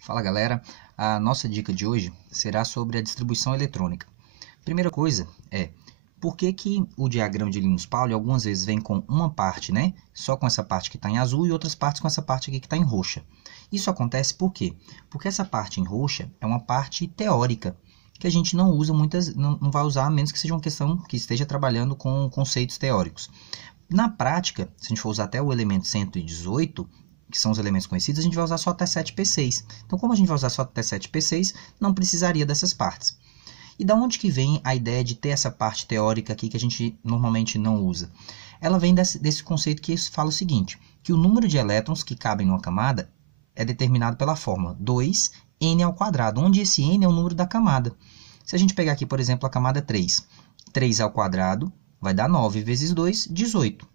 Fala galera, a nossa dica de hoje será sobre a distribuição eletrônica. Primeira coisa é, por que o diagrama de Linus-Pauling algumas vezes vem com uma parte, né, só com essa parte que está em azul e outras partes com essa parte aqui que está em roxa? Isso acontece por quê? Porque essa parte em roxa é uma parte teórica, que a gente não usa não vai usar a menos que seja uma questão que esteja trabalhando com conceitos teóricos. Na prática, se a gente for usar até o elemento 118, que são os elementos conhecidos, a gente vai usar só até 7p6. Então, como a gente vai usar só até 7p6, não precisaria dessas partes. E da onde que vem a ideia de ter essa parte teórica aqui que a gente normalmente não usa? Ela vem desse conceito que fala o seguinte, que o número de elétrons que cabem numa camada é determinado pela fórmula 2n², onde esse n é o número da camada. Se a gente pegar aqui, por exemplo, a camada 3, 3² vai dar 9 vezes 2, 18.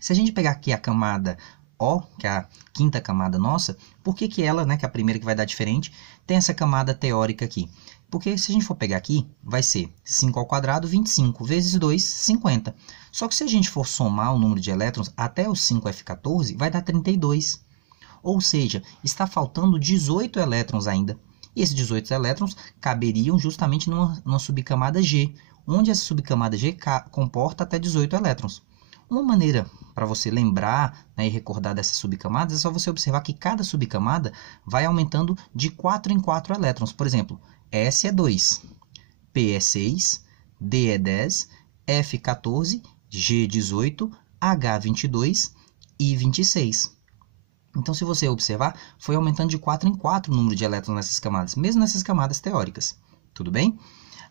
Se a gente pegar aqui a camada O, que é a quinta camada nossa, por que ela, né, que é a primeira que vai dar diferente, tem essa camada teórica aqui? Porque se a gente for pegar aqui, vai ser 5², 25, vezes 2, 50. Só que se a gente for somar o número de elétrons até o 5f14, vai dar 32. Ou seja, está faltando 18 elétrons ainda. E esses 18 elétrons caberiam justamente numa subcamada G, onde essa subcamada G comporta até 18 elétrons. Uma maneira para você lembrar, né, e recordar dessas subcamadas é só você observar que cada subcamada vai aumentando de 4 em 4 elétrons. Por exemplo, S é 2, P é 6, D é 10, F 14, G 18, H 22 e 26. Então, se você observar, foi aumentando de 4 em 4 o número de elétrons nessas camadas, mesmo nessas camadas teóricas. Tudo bem?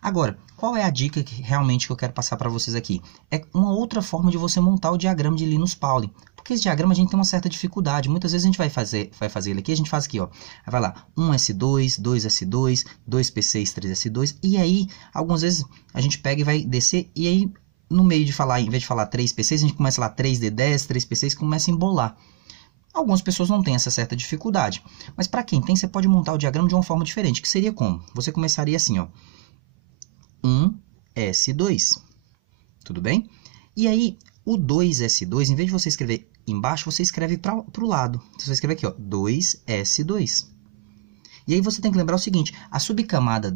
Agora, qual é a dica que realmente eu quero passar para vocês aqui? É uma outra forma de você montar o diagrama de Linus-Pauling. Porque esse diagrama a gente tem uma certa dificuldade. Muitas vezes a gente vai fazer ele aqui, a gente faz aqui, ó. Vai lá, 1s2, 2s2, 2p6, 3s2. E aí, algumas vezes a gente pega e vai descer, e aí, no meio de falar, em vez de falar 3p6, a gente começa lá 3d10, 3p6, começa a embolar. Algumas pessoas não têm essa certa dificuldade. Mas para quem tem, você pode montar o diagrama de uma forma diferente, que seria como? Você começaria assim, ó. 1s2, tudo bem? E aí, o 2s2, em vez de você escrever embaixo, você escreve para o lado. Você vai escrever aqui, ó, 2s2. E aí você tem que lembrar o seguinte, as subcamadas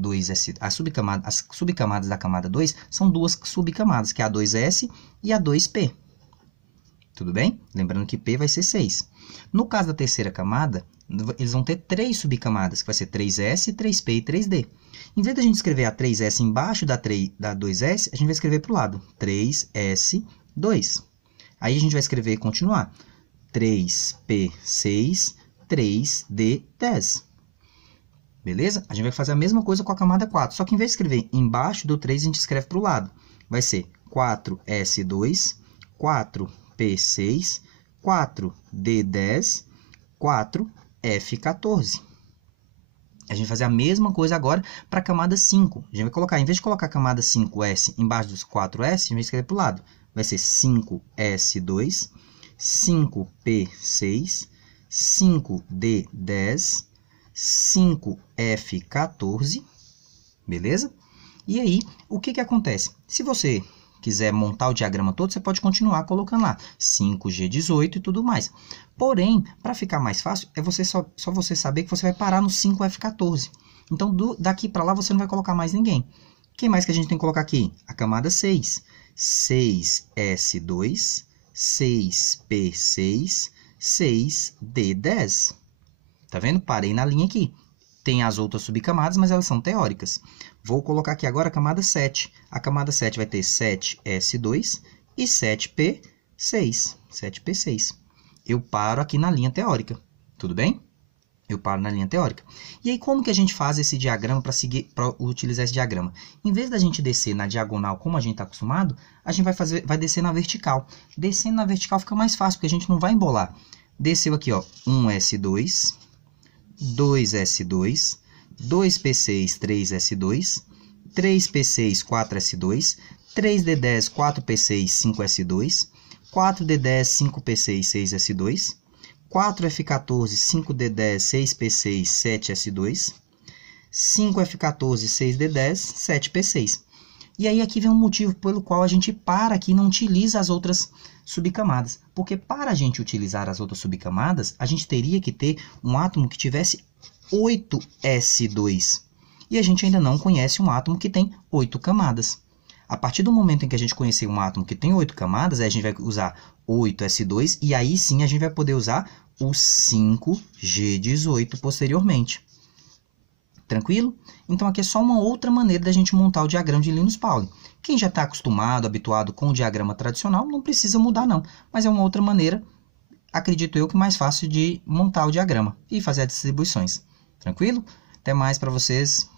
da camada 2 são duas subcamadas, que é a 2s e a 2p. Tudo bem? Lembrando que p vai ser 6. No caso da terceira camada, eles vão ter 3 subcamadas, que vai ser 3s, 3p e 3d. Em vez de a gente escrever a 3s embaixo da 2s, a gente vai escrever para o lado, 3s2. Aí a gente vai escrever e continuar, 3p6, 3d10. Beleza? A gente vai fazer a mesma coisa com a camada 4, só que em vez de escrever embaixo do 3, a gente escreve para o lado. Vai ser 4s2, 4p6, 4d10, 4f14. A gente vai fazer a mesma coisa agora para a camada 5. A gente vai colocar, em vez de colocar a camada 5s embaixo dos 4s, a gente vai escrever para o lado. Vai ser 5s2, 5p6, 5d10, 5f14. Beleza? E aí, o que acontece? Se você quiser montar o diagrama todo, você pode continuar colocando lá 5G18 e tudo mais. Porém, para ficar mais fácil, é só você saber que você vai parar no 5F14. Então, daqui para lá, você não vai colocar mais ninguém. Quem mais que a gente tem que colocar aqui? A camada 6. 6S2, 6P6, 6D10. Tá vendo? Parei na linha aqui. Tem as outras subcamadas, mas elas são teóricas. Vou colocar aqui agora a camada 7. A camada 7 vai ter 7S2 e 7P6. 7P6. Eu paro aqui na linha teórica. Tudo bem? Eu paro na linha teórica. E aí, como que a gente faz esse diagrama para utilizar esse diagrama? Em vez da gente descer na diagonal, como a gente está acostumado, a gente vai descer na vertical. Descendo na vertical fica mais fácil, porque a gente não vai embolar. Desceu aqui, ó, 1S2... 2s2, 2p6, 3s2, 3p6, 4s2, 3d10, 4p6, 5s2, 4d10, 5p6, 6s2, 4f14, 5d10, 6p6, 7s2, 5f14, 6d10, 7p6. E aí aqui vem um motivo pelo qual a gente para aqui e não utiliza as outras subcamadas. Porque para a gente utilizar as outras subcamadas, a gente teria que ter um átomo que tivesse 8s2. E a gente ainda não conhece um átomo que tem 8 camadas. A partir do momento em que a gente conhecer um átomo que tem 8 camadas, a gente vai usar 8s2 e aí sim a gente vai poder usar o 5g18 posteriormente. Tranquilo? Então, aqui é só uma outra maneira da gente montar o diagrama de Linus Pauling. Quem já está acostumado, habituado com o diagrama tradicional, não precisa mudar não, mas é uma outra maneira, acredito eu, que mais fácil de montar o diagrama e fazer as distribuições. Tranquilo? Até mais para vocês.